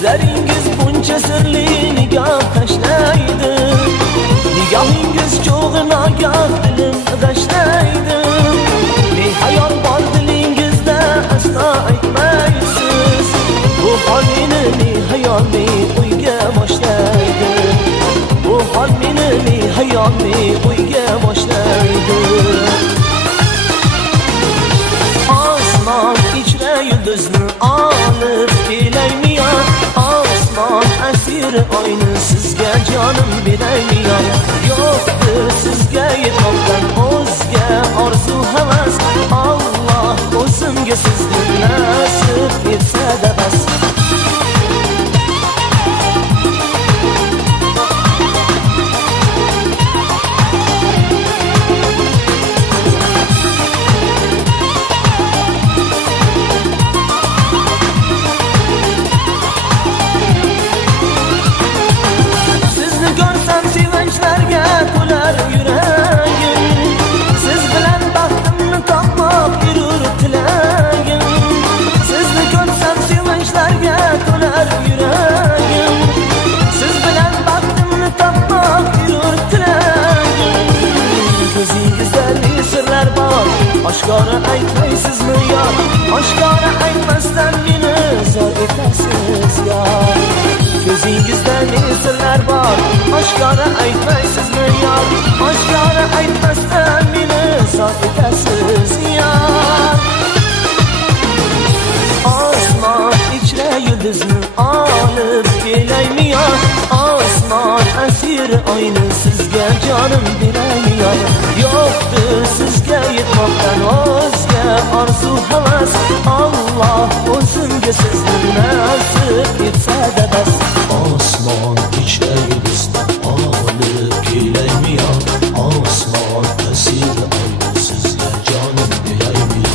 Gözleringiz buncha sirli nigoh tashlaydi, nigohingiz cho'g'i nagah dilim g'ashlaydi. Ne hayol bor dilingizda aslo aytmaysiz, bu hol meni ne hayol ne o'yga boshlaydi, bu hol meni ne hayol ne o'yga boshlaydi. Osmon ichra yulduzni olib kelaymi yo, osmon asiri oyni sizga jonim beraymi yo? Yo'qdir sizga yetmoqdan o'zga orzu havas, Alloh o'zimga sizni nasib etsa-da bas. To'lar yuragim, siz bilan baxtimni topmoq yurur tilagim. Sizni ko'rsam sevinchlarga to'lar yuragim, siz bilan baxtimni topmoq yurur tilagim. Ko'zingizda ne sirlar bor, oshkora aytmaysizmi yo? Oshkora aytmasdan meni zor etasiz yo. Ko'zingizda ne sirlar bor, oshkora aytmaysizmi yo? Oshkora aytmasdan meni zor etasiz yo. Osmon ichra yulduzni olib kelaymi yo, osmon asiri oyni sizga jonim beraymi yo? Yo'qdir sizga yetmoqdan o'zga orzu havas, Alloh o'zimga sizni nasib etsa-da bas. Osmon ichra yulduzni olib kelaymi yo, osmon asiri oyni sizga jonim beraymi yo?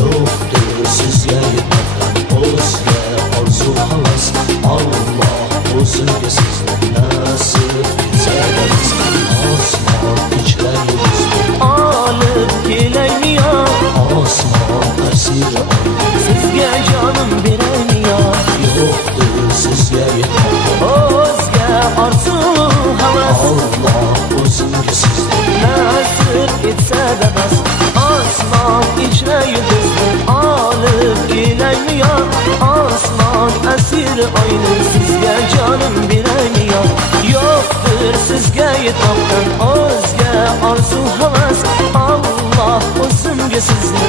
Yo'qdir sizga yetmoqdan o'zga orzu havas, Alloh o'zimga sizni nasib etsa-da bas. Osmon ichra yulduzni olib kelaymi yo, osmon asiri oyni sizga jonim beraymi yo? yo'qdir sizga yetmoqdan o'zga orzu havas, Alloh o'zimga sizni nasib etsa-da bas. Osmon ichra yulduzni olib kelaymi yo, osmon asiri oyni sizga jonim beraymi yo? Yo'qdir sizga yetmoqdan o'zga orzu havas, Alloh o'zimga sizni